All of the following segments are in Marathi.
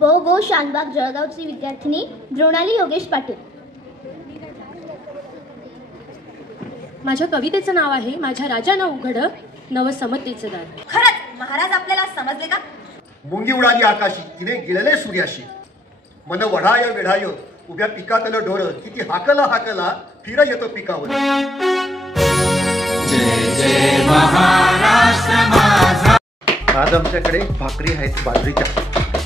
गो शानबाग जळगावची विद्यार्थिनी द्रोणाली योगेश पाटील. माझ्या कवितेचं नाव आहे माझ्या राजानं उघड नवसमतेचं दार. खरंच महाराज आपल्याला समजले का? मुंगी उडाली आकाशी तिने गिळले सूर्याशी, मन वढाय वेढाय उभ्या पिकातलं ढोर, किती हाकला हाकला फिर येतो पिकावर. जय जय महाराष्ट्र माझा. आज आमच्याकडे भाकरी आहेत बाजरीच्या,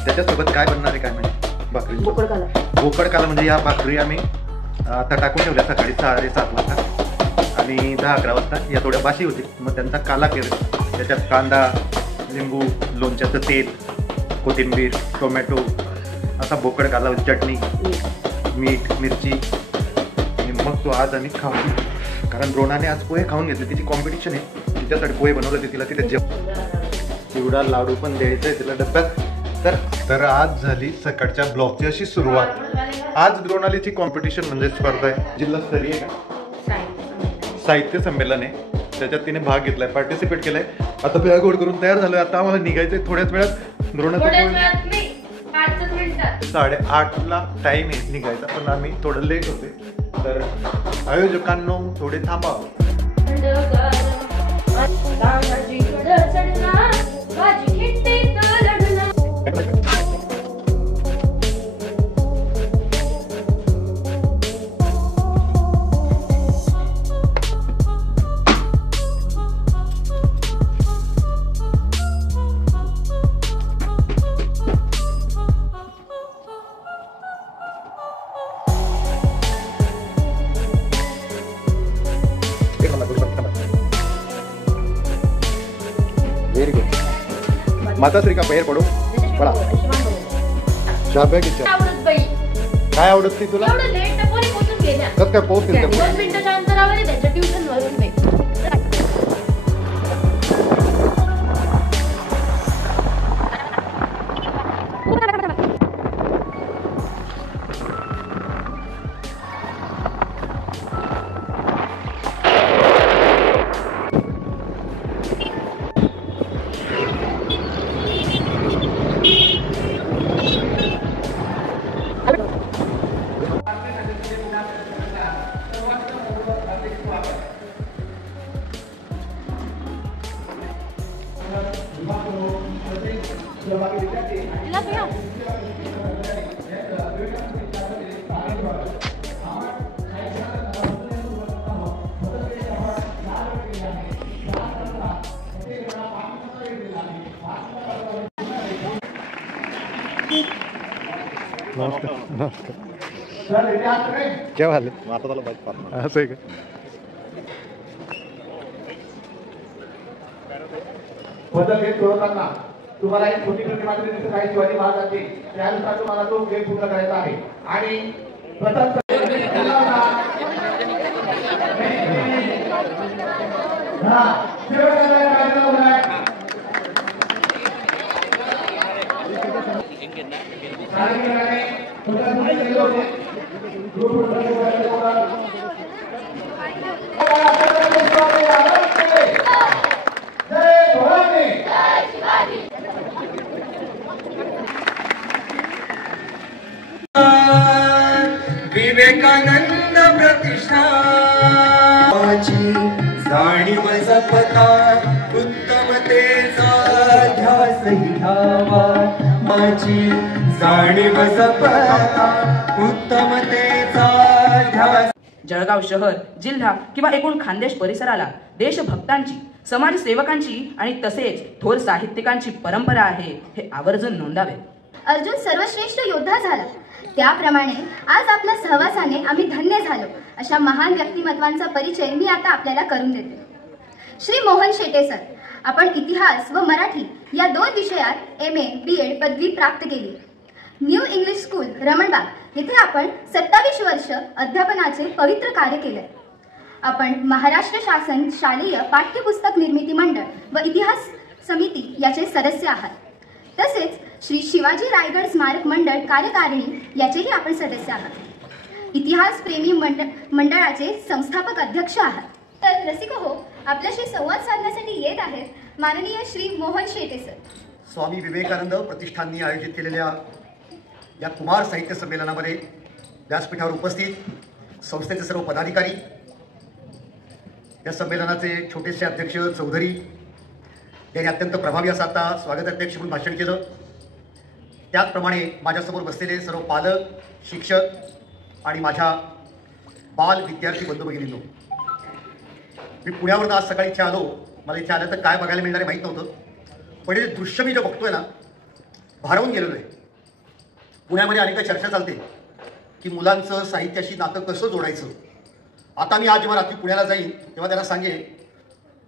त्याच्यासोबत काय बनणार आहे काय माहिती. भाकरी भोकड काला म्हणजे या भाकरी आम्ही आता टाकून ठेवल्या सकाळी 6:30-7 वाजता आणि 10-11 वाजता या थोड्या बाशी होती, मग त्यांचा काला केला. त्याच्यात कांदा, लिंबू, लोणच्याचं तेल, कोथिंबीर, टोमॅटो असा भोकड काला, चटणी, मीठ, मिरची आणि मग तो आज आम्ही खाऊ. कारण द्रोणाने आज पोहे खाऊन घेतले, तिची कॉम्पिटिशन आहे, तिच्यासाठी पोहे बनवले ते तिला तिथे चिवडा लाडू पण द्यायचं आहे तिला डब्यात. तर आज झाली सकाळच्या ब्लॉगची अशी सुरुवात. आज द्रोणालीची कॉम्पिटिशन म्हणजे स्पर्धा आहे, जिल्हास्तरीय साहित्य संमेलन आहे, त्याच्यात तिने भाग घेतलाय, पार्टिसिपेट केलाय. आता बॅग ओढ करून तयार झालोय. आता आम्हाला निघायचंय थोड्याच वेळात. द्रोणाचं 8:30ला टाइम आहे निघायचा, पण आम्ही थोडं लेट होते. तर आयोजकांनो थोडे थांबा. Very good. माताश्री का पैर पडो पडा. शाब्या की काय आवडत ती तुला? कसं काय पोहोचतील? 2 मिनिटाच्या अंतरावर आहे त्याच्या ट्युशन वरून. नमस्कार नमस्कार. क्या हाल आहे? असं आहे का? बदल घेत सोडताना तुम्हाला एक छोटी प्रतिमा दिसत आहे शिवाजी महाराजांची, त्यानुसार तुम्हाला तो गेम पूर्ण करायचा आहे. आणि प्रथम विवेकानंद प्रतिष्ठान जाणीव जपता उत्तमतेचा ध्यास घ्यावा. माझी जाणीव जपता उत्तमतेचा ध्यास. जळगाव शहर, जिल्हा किंवा एकूण खानदेश परिसराला देशभक्तांची, समाजसेवकांची आणि तसेच थोर साहित्यिकांची परंपरा आहे, हे आवर्जून नोंदावे. अर्जुन सर्वश्रेष्ठ योद्धा झाला, त्याप्रमाणे आज आपल्या सहवासाने आम्ही धन्य झालो. अशा महान व्यक्तिमत्वांचा परिचय मी आता आपल्याला करून देते. श्री मोहन शेटे सर, आपण इतिहास व मराठी या 2 विषयात MA BEd पदवी प्राप्त केली. न्यू इंग्लिश स्कूल रमणबाग येथे आपण 27 वर्ष अध्यापनाचे पवित्र कार्य केले. आपण महाराष्ट्र शासन शालेय पाठ्यपुस्तक निर्मिती मंडळ व इतिहास समिती याचे सदस्य आहात. तसेच श्री शिवाजी रायगड स्मारक मंडळ कार्यकारिणी याचेही आपण सदस्य आहात. इतिहास प्रेमी मंडळाचे संस्थापक अध्यक्ष आहात. तर रसिको हो, आपल्याशी संवाद साधण्यासाठी येत आहेत माननीय श्री मोहन शेटे सर. स्वामी विवेकानंद प्रतिष्ठाननी आयोजित केलेल्या या कुमार साहित्य संमेलनामध्ये व्यासपीठावर उपस्थित संस्थेचे सर्व पदाधिकारी, या संमेलनाचे छोटेसे अध्यक्ष चौधरी यांनी अत्यंत प्रभावी असं आता स्वागत अध्यक्ष म्हणून भाषण केलं. त्याचप्रमाणे माझ्यासमोर बसलेले सर्व पालक, शिक्षक आणि माझ्या बाल विद्यार्थी बंधू भगिनींनो, मी पुण्यावरून आज सकाळी इथे आलो. मला इथे आलं तर काय बघायला मिळणार आहे माहीत नव्हतं, पण हे दृश्य मी जे बघतोय ना, भारावून गेलेलो आहे. पुण्यामध्ये अनेक चर्चा चालते की मुलांचं साहित्याशी नातं कसं जोडायचं. आता मी आज जेव्हा रात्री पुण्याला जाईन तेव्हा त्यांना सांगेन,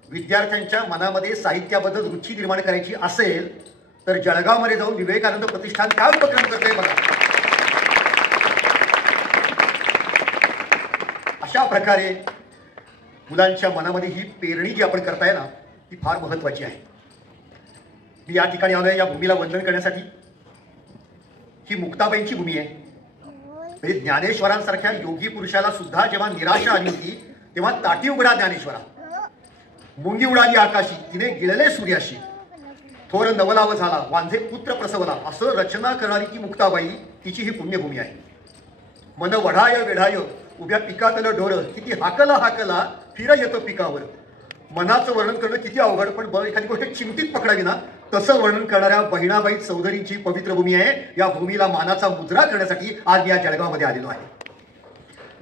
विद्यार्थ्यांच्या मनामध्ये साहित्याबद्दल रुची निर्माण करायची असेल तर जळगावमध्ये जाऊन विवेकानंद प्रतिष्ठान काय उपक्रम करतंय बघा. अशा प्रकारे मुलांच्या मनामध्ये ही पेरणी जी आपण करताय ना, ती फार महत्वाची आहे. मी या ठिकाणी आलोय या भूमीला वंदन करण्यासाठी. ही मुक्ताबाईंची भूमी आहे. म्हणजे ज्ञानेश्वरांसारख्या योगी पुरुषाला सुद्धा जेव्हा निराशा आली होती तेव्हा ताटी उघडा ज्ञानेश्वरा, मुंगी उडाली आकाशी, तिने गिळले सूर्याशी, थोर नवलाव झाला, वांझे पुत्र प्रसवला, असं रचना करणारी ती मुक्ताबाई, तिची ही पुण्यभूमी आहे. मन वढाय वेढाय उभ्या पिकातलं ढोर, किती हाकला हाकला फिर येतो पिकावर. मनाचं वर्णन करणं किती अवघड, पण एखादी गोष्ट चिमटीत पकडावी ना, तसं वर्णन करणाऱ्या बहिणाबाई चौधरींची पवित्र भूमी आहे. या भूमीला मानाचा मुजरा करण्यासाठी आज मी या जळगावमध्ये आलेलो आहे.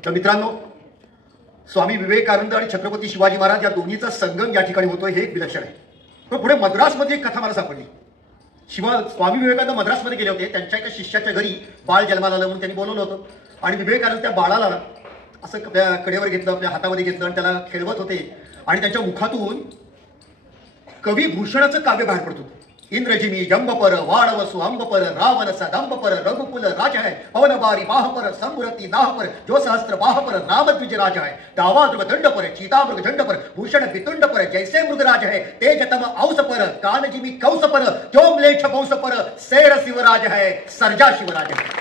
तर मित्रांनो, स्वामी विवेकानंद आणि छत्रपती शिवाजी महाराज या दोन्हीचा संगम या ठिकाणी होतोय, हे एक विलक्षण आहे. पण पुढे मद्रासमध्ये एक कथा मला सापडली. स्वामी विवेकानंद मद्रासमध्ये गेले होते. त्यांच्या एका शिष्याच्या घरी बाळ जन्माला आलं म्हणून त्यांनी बोलवलं होतं. आणि विवेकानंद त्या बाळाला असं आपल्या कडेवर घेतलं, आपल्या हातामध्ये घेतलं आणि त्याला खेळवत होते. आणि त्याच्या मुखातून कवी भूषणाचं काव्य बाहेर पडतो. इंद्रजिमी जंबपर वाडवसु अंबपर रावण सदंबपर रघुकुल राज है, पवनबारी बाहपर संमुरती नाहपर, जो सहस्त्र बाहपर रामद्विज राज है, दावादृग दंडपर चीतामृग झंडपर भूषण वितुंडपर जैसे मृगराज है, तेजतम औसपर कानजिमी कौसपर, त्यो म्लेच्छ बौसपर सैर शिवराज है, सर्जा शिवराज है.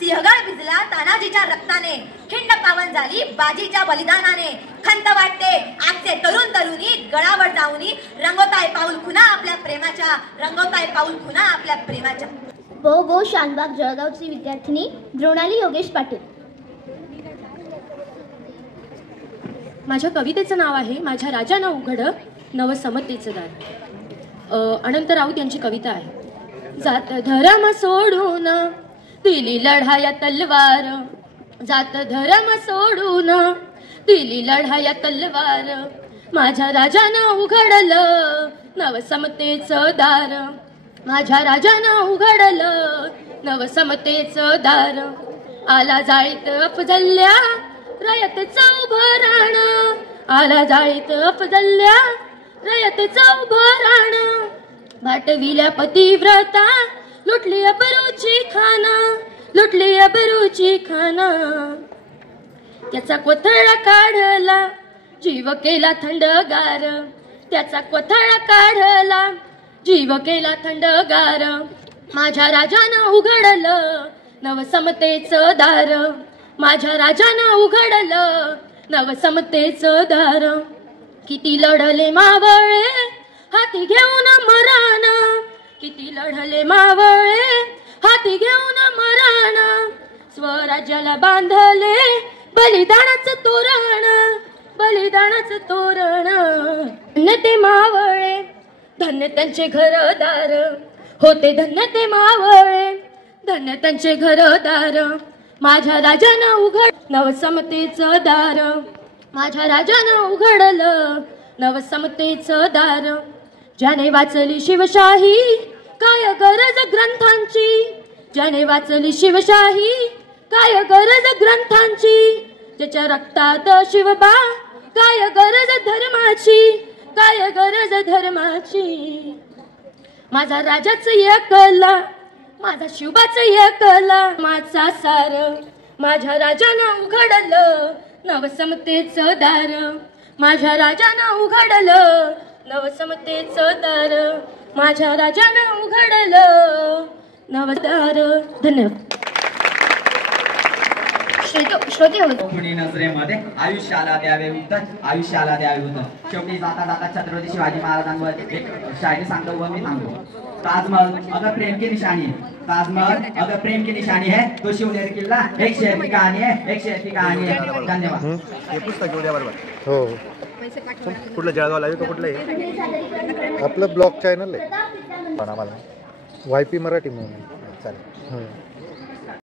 सिंहगड भिजला तानाजीच्या रक्ताने, खिंड पावन झाली बाजीच्या बलिदानाने. खंत वाटते आजचे तरुण तरुणी गडावर जाऊनी, रंगवताय पाऊल खुना आपल्या प्रेमाच्या, रंगवताय पाऊल खुना आपल्या प्रेमाच्या. गो शानबाग जळगावची विद्यार्थिनी द्रोणाली योगेश पाटील. माझ्या कवितेचं नाव आहे माझ्या राजानं उघड नवसमतेचं दार. अनंत राऊत यांची कविता आहे. जात धर्म सोडून दिली लढाया तलवार, जात धर्म सोडून दिली लढाया तलवार, माझ्या राजानं उघडलं नवसमतेचं दार, माझ्या राजानं उघडलं नवसमतेचं दार. आला जाळीत अफजल्या रयतेचं उभं राहणं, आला जाळीत अफजल्या रयतेचं उभं राहणं. भाटविल्या पतिव्रता लुटली अबरूची खाना, लुटली अबरूची खाना. त्याचा कोथळा काढला जीव केला थंडगार, त्याचा कोथळा काढला जीव केला थंडगार. माझ्या राजानं उघडलं नवसमतेचं दार, माझ्या राजानं उघडलं नवसमतेचं दार. किती लढले मावळे हाती घेऊन मरण, किती लढले मावळे हाती घेऊन मरण. स्वराज्याला बांधले बलिदानाचं तोरण, बलिदानाचं तोरण. धन्य ते मावळे धन्य त्यांचे घरदार, होते धन्य ते मावळे धन्य त्यांचे घरदार. माझ्या राजानं उघड नवसमतेचं दार, माझ्या राजानं उघडलं नवसमतेचं दार. ज्याने वाचली शिवशाही काय गरज ग्रंथांची, ज्याने वाचली शिवशाही काय गरज ग्रंथांची. ज्याच्या रक्तात शिवबा काय गरज धर्माची, काय गरज धर्माची. माझा राजाचं एकला, माझा शिवबाचं एकला माझा सार, माझ्या राजानं उघडलं नवसमतेचं दार, माझ्या राजानं उघडलं नवसमतेचं दार, माझ्या राजानं उघडलं नवदार. धन्यवाद. श्रोते होतो. कोणी नजरेमध्ये आयुष्याला द्यावे उत्तर, आयुष्याला द्यावे उत्तर. शेवटी जाता जाता छत्रपती शिवाजी महाराजांवर एक शायरी सांगतो व मी सांगतो. ताजमहल अगर प्रेम की निशानी है, ताजमहल अगर प्रेम की निशानी है तो शिवनेर किल्ला एक शेर की कहानी है, एक शेर की कहानी है. धन्यवाद. हे पुस्तक घेऊन या बरोबर. हो कुठलं जळगाव लाईव्ह का कुठलं आहे आपलं ब्लॉग चॅनल आहे आम्हाला YP मराठी म्हणून चालेल.